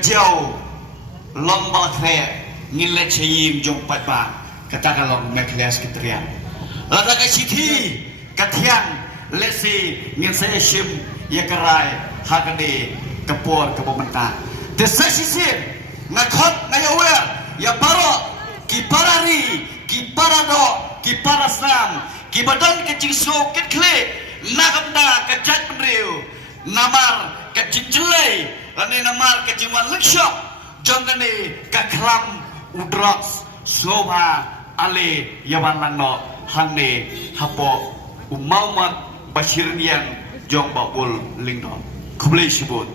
kejauh long balakre ngile cheyin jong patba katakan long ngakles ketrian lada ka sithi kathian lesi ngin saya shim ya kerai hakade kepor kepementa desasisin ngakot ngayawer ya paro kiparari kiparado kiparasam kibadan kecing so ketkle nagamda kecat penriu namar kecing jelai lani namar kecing wan lekshop jongane kaklam udrox soba ale yawan langno hangne hapo umaumat basirnian jong babul lingno kublai sibut